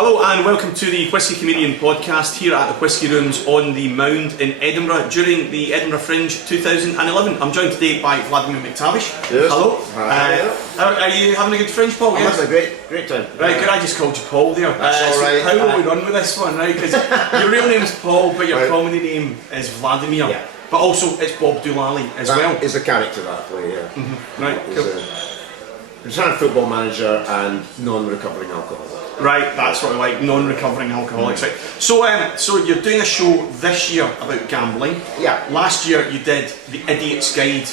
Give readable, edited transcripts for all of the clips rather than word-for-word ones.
Hello and welcome to the Whisky Comedian podcast here at the Whisky Rooms on the Mound in Edinburgh during the Edinburgh Fringe 2011. I'm joined today by Vladimir McTavish. Yes. Hello. Hi. Are you having a good Fringe, Paul? I'm having a great time. Right, good. I just called you Paul there. That's all right. So how will we run with this one, right? Because your real name's Paul, but your right. comedy name is Vladimir. Yeah. But also it's Bob Doolally as well. That is a character that I play, yeah. Mm-hmm. Right, He's cool. a retired football manager and non-recovering alcoholic. Right, that's what we like, non-recovering alcoholics. Right. So you're doing a show this year about gambling. Yeah. Last year you did the Idiot's Guide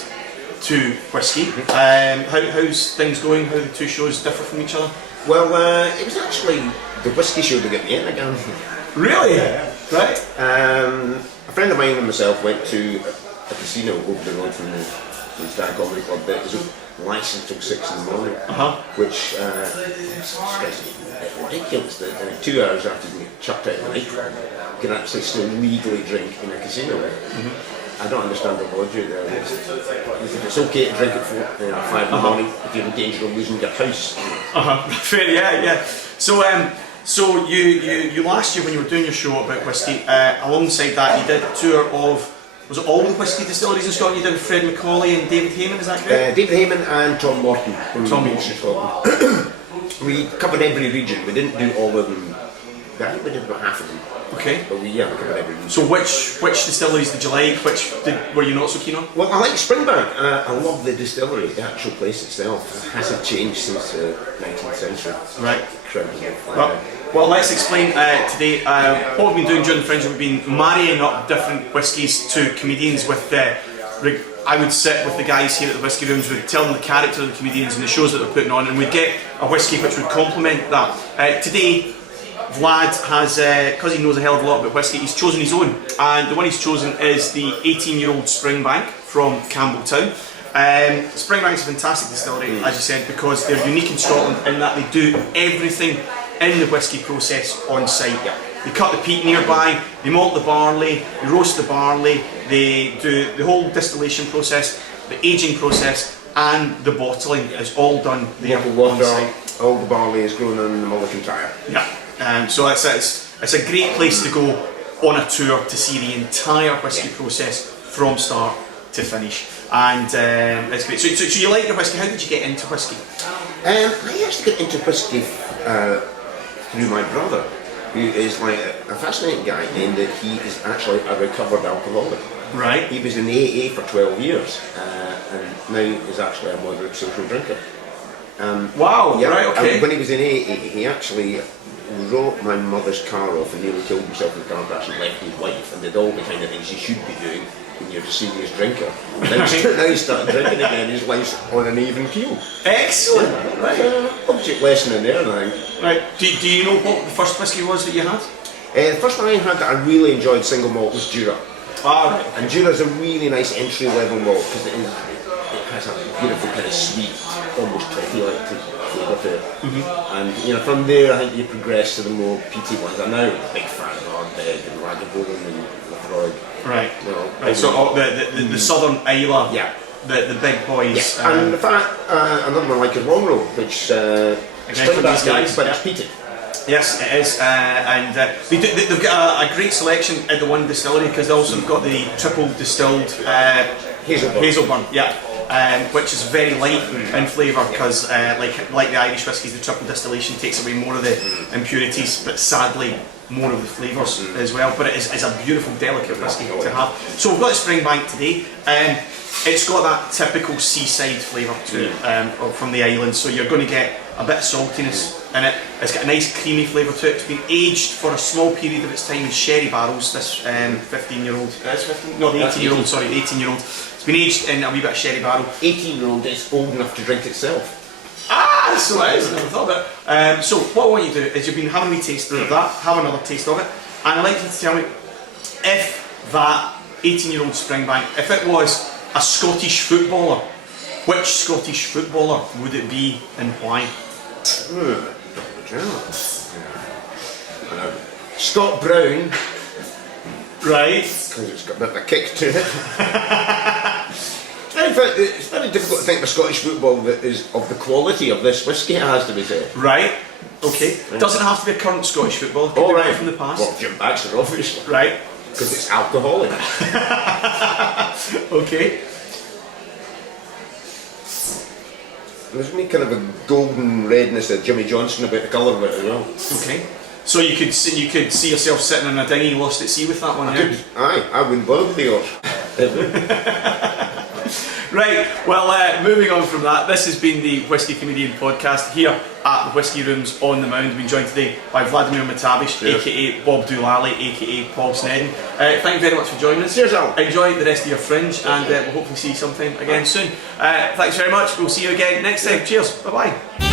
to Whisky. How's things going? How do the two shows differ from each other? Well, it was actually the whiskey show that got me in again. Really? Yeah. Right. A friend of mine and myself went to a casino over the road from the Springbank Comedy Club that was licensed till 6 in the morning, which is ridiculous that 2 hours after you get chucked out of the night, you can actually still legally drink in a casino. I don't understand the logic there. It's okay to drink at 5 in the morning if you're in danger of losing your house. Fair, yeah. So you last year when you were doing your show about whisky, alongside that you did a tour of, was it all the whisky distilleries in Scotland? You did Fred Macaulay and David Heyman, is that correct? David Heyman and Tom Morton from Tom Scotland. We covered every region. We didn't do all of them. I think we did about half of them. Okay. But we covered every region. So which distilleries did you like? Which were you not so keen on? Well, I like Springbank. I love the distillery. The actual place itself hasn't changed since the 19th century. Right. Incredible. Well, let's explain today what we've been doing during the Fringe. We've been marrying up different whiskies to comedians with I would sit with the guys here at the Whisky Rooms, we'd tell them the character of the comedians and the shows that they're putting on, and we'd get a whisky which would complement that. Today, Vlad has, because he knows a hell of a lot about whisky, he's chosen his own, and the one he's chosen is the 18-year-old Springbank from Campbelltown. Springbank's a fantastic distillery, as you said, because they're unique in Scotland in that they do everything in the whisky process on site. They cut the peat nearby, they malt the barley, they roast the barley, they do the whole distillation process, the aging process, and the bottling is all done there on site. All the barley is grown on the Mulligan Tire. Yeah, so it's a great place to go on a tour to see the entire whisky process from start to finish. And it's great. So you like your whisky? How did you get into whisky? I actually got into whisky through my brother, who is like a fascinating guy in that he is actually a recovered alcoholic. Right. He was in AA for 12 years and now is actually a moderate social drinker. Wow, yeah, right, okay. When he was in AA, he actually wrote my mother's car off and nearly killed himself in a car crash and left his wife and did all the kind of things you should be doing when you're a serious drinker. Now he started drinking again, his life's on an even keel. Excellent! Right. Object lesson in there, I think. Right. Do you know what the first whisky was that you had? The first one I had that I really enjoyed single malt was Jura. Ah, right. And Jura's a really nice entry level malt because it has a beautiful kind of sweet, almost toffee-like flavour to it. And from there I think you progress to the more peaty ones. I'm now a big fan of Ardbeg and Lagavulin and Lafroig. Right. Right. So the Southern Isla. Yeah. The big boys. Yeah. And in fact, another one like is Long Road, which again from these guys, but it's peated. Yes, it is, and they've got a great selection at the one distillery because they also have got the triple distilled Hazelburn, which is very light in flavour because, like the Irish whiskies, the triple distillation takes away more of the impurities, but sadly more of the flavours as well. But it's a beautiful, delicate whisky to have. So we've got the Springbank today. It's got that typical seaside flavour to it from the island, so you're going to get a bit of saltiness in it. It's got a nice creamy flavour to it. It's been aged for a small period of its time in sherry barrels. This 15-year-old, no, the 18-year-old, sorry, the 18-year-old. It's been aged in a wee bit of sherry barrel. 18-year-old is old enough to drink itself. Ah, so it is. I never thought of it. So what I want you to do is you've been having a wee taste of that. Have another taste of it, and I'd like you to tell me if that 18-year-old Springbank, if it was a Scottish footballer, which Scottish footballer would it be and why? Scott Brown. Right. Because it's got a bit of a kick to it. it's very difficult to think of Scottish football that is of the quality of this whisky, it has to be said. Right. Okay. Doesn't have to be a current Scottish football. It could be one from the past. Well, Jim Baxter, obviously. Right. Because it's alcoholic. Okay. There's any kind of a golden redness of Jimmy Johnson about the colour of it as well. Okay. So you could see yourself sitting in a dinghy lost at sea with that one. I wouldn't bother with the yours. Right, well, moving on from that, this has been the Whisky Comedian podcast here at the Whisky Rooms on the Mound. We've been joined today by Vladimir McTavish, aka Bob Doolally, aka Paul Snedden. Thank you very much for joining us. Cheers, Alan. Enjoy the rest of your fringe, and we'll hopefully see you sometime again soon. Thanks very much. We'll see you again next time. Cheers. Bye bye.